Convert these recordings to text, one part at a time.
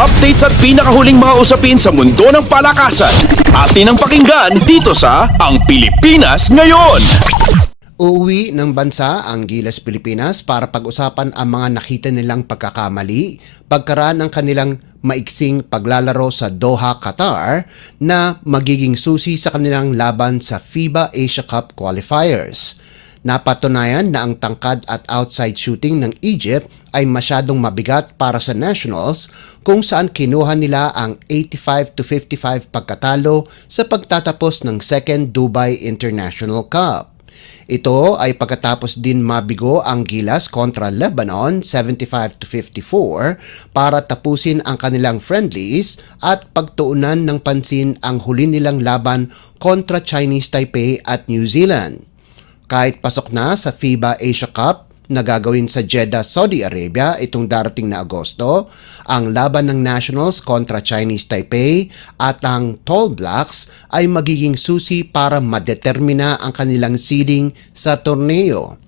Updates at pinakahuling mga usapin sa mundo ng palakasan. Atin ang pakinggan dito sa Ang Pilipinas Ngayon. Uuwi ng bansa ang Gilas Pilipinas para pag-usapan ang mga nakita nilang pagkakamali pagkaraan ng kanilang maiksing paglalaro sa Doha, Qatar na magiging susi sa kanilang laban sa FIBA Asia Cup Qualifiers. Napatunayan na ang tangkad at outside shooting ng Egypt ay masyadong mabigat para sa Nationals kung saan kinuha nila ang 85-55 pagkatalo sa pagtatapos ng second Dubai International Cup. Ito ay pagkatapos din mabigo ang Gilas kontra Lebanon 75-54 para tapusin ang kanilang friendlies at pagtuunan ng pansin ang huli nilang laban kontra Chinese Taipei at New Zealand. Kahit pasok na sa FIBA Asia Cup na gagawin sa Jeddah, Saudi Arabia itong darating na Agosto, ang laban ng Nationals kontra Chinese Taipei at ang Tall Blacks ay magiging susi para madetermina ang kanilang seeding sa torneo.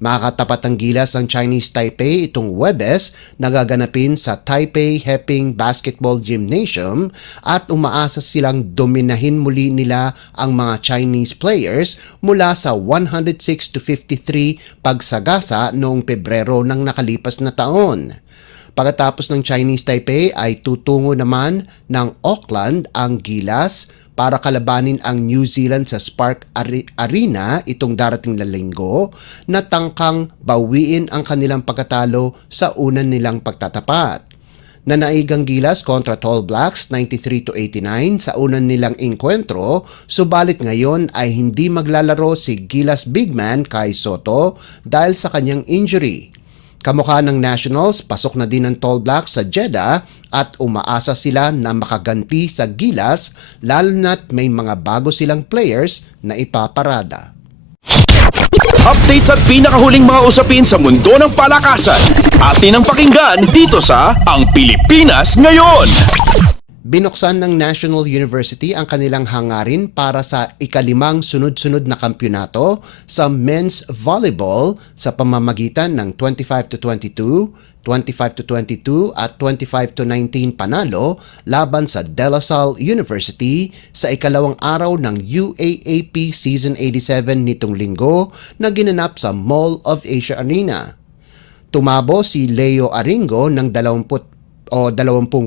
Makakatapat ang Gilas ang Chinese Taipei itong Huwebes na gaganapin sa Taipei Heping Basketball Gymnasium at umaasa silang dominahin muli nila ang mga Chinese players mula sa 106-53 pagsagasa noong Pebrero ng nakalipas na taon. Pagkatapos ng Chinese Taipei ay tutungo naman ng Auckland ang Gilas para kalabanin ang New Zealand sa Spark Arena itong darating na linggo na tangkang bawiin ang kanilang pagkatalo sa unan nilang pagtatapat. Nanaig ang Gilas kontra Tall Blacks 93-89 sa unan nilang engkwentro, subalit ngayon ay hindi maglalaro si Gilas big man Kai Sotto dahil sa kanyang injury. Kamukha ng Nationals, pasok na din ng Tall Blacks sa Jeddah at umaasa sila na makaganti sa Gilas lalo na't may mga bago silang players na ipaparada. Updates at pinakahuling mga usapin sa mundo ng palakasan. Atin ang pakinggan dito sa Ang Pilipinas Ngayon. Binuksan ng National University ang kanilang hangarin para sa ikalimang sunod-sunod na kampyonato sa men's volleyball sa pamamagitan ng 25-22, 25-22 at 25-19 panalo laban sa De La Salle University sa ikalawang araw ng UAAP Season 87 nitong linggo na ginanap sa Mall of Asia Arena. Tumabo si Leo Aringo ng 20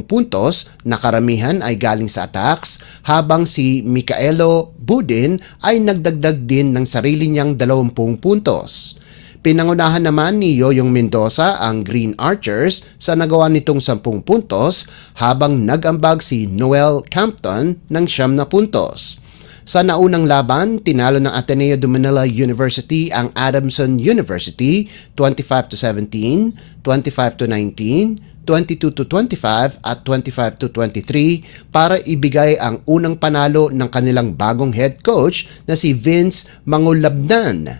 puntos na karamihan ay galing sa attacks habang si Mikaelo Budin ay nagdagdag din ng sarili niyang 20 puntos. Pinangunahan naman ni Yoyong Mendoza ang Green Archers sa nagawa nitong 10 puntos habang nag-ambag si Noel Campton ng 9 puntos. Sa naunang laban, tinalo ng Ateneo de Manila University ang Adamson University 25-17, 25-19, 22-25 at 25-23 para ibigay ang unang panalo ng kanilang bagong head coach na si Vince Mangulabnan.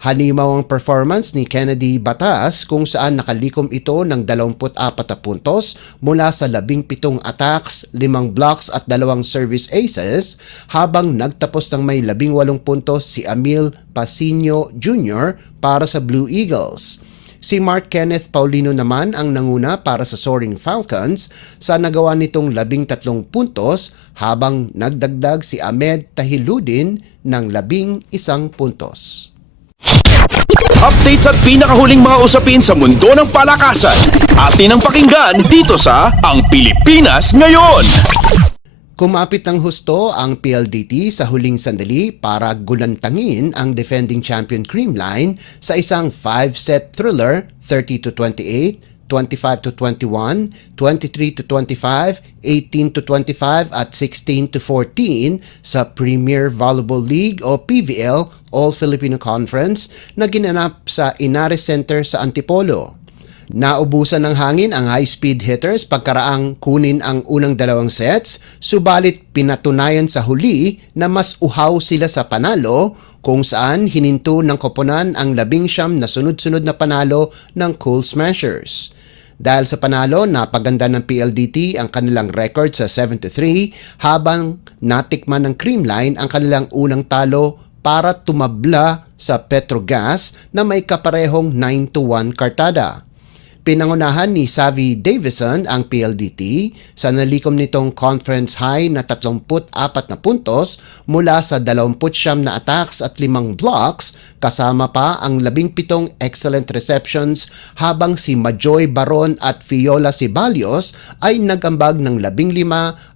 Halimaw ang performance ni Kennedy Batas kung saan nakalikom ito ng 24 na puntos mula sa 17 attacks, 5 blocks at 2 service aces habang nagtapos ng may 18 puntos si Emil Pasino Jr. para sa Blue Eagles. Si Mark Kenneth Paulino naman ang nanguna para sa Soaring Falcons sa nagawa nitong 13 puntos habang nagdagdag si Ahmed Tahiludin ng 11 puntos. Updates at pinakahuling mga usapin sa mundo ng palakasan. Atin ang pakinggan dito sa Ang Pilipinas Ngayon. Kumapit ng husto ang PLDT sa huling sandali para gulantangin ang defending champion Creamline sa isang 5-set thriller 30-28, 25-21, 23-25, 18-25 at 16-14 sa Premier Volleyball League o PVL All-Filipino Conference na ginanap sa Inares Center sa Antipolo. Naubusan ng hangin ang high-speed hitters pagkaraang kunin ang unang 2 sets, subalit pinatunayan sa huli na mas uhaw sila sa panalo kung saan hininto ng koponan ang 19 na sunod-sunod na panalo ng Cool Smashers. Dahil sa panalo, napaganda ng PLDT ang kanilang record sa 7-3 habang natikman ng Creamline ang kanilang unang talo para tumabla sa Petrogas na may kaparehong 9-1 kartada. Pinangunahan ni Savvy Davison ang PLDT sa nalikom nitong conference high na 34 na puntos mula sa 29 na attacks at 5 blocks, kasama pa ang 17 excellent receptions, habang si Majoy Baron at Fiola Ceballos ay nagambag ng 15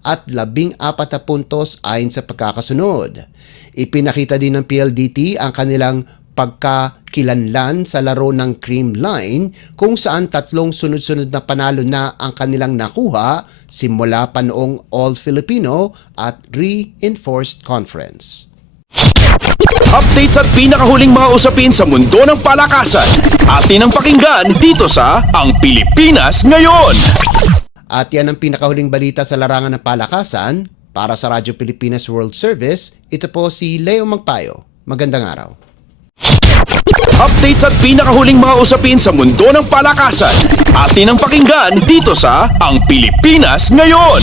at 14 na puntos ayon sa pagkakasunod. Ipinakita din ng PLDT ang kanilang pagkakilanlan sa laro ng Cream Line, kung saan 3 sunod-sunod na panalo na ang kanilang nakuha simula pa noong All-Filipino at Reinforced Conference. Updates at pinakahuling mga usapin sa mundo ng palakasan. Atin ang pakinggan dito sa Ang Pilipinas Ngayon. At yan ang pinakahuling balita sa larangan ng palakasan. Para sa Radyo Pilipinas World Service, ito po si Leo Magpayo. Magandang araw. Updates at pinakahuling mga usapin sa mundo ng palakasan. Atin ang pakinggan dito sa Ang Pilipinas Ngayon.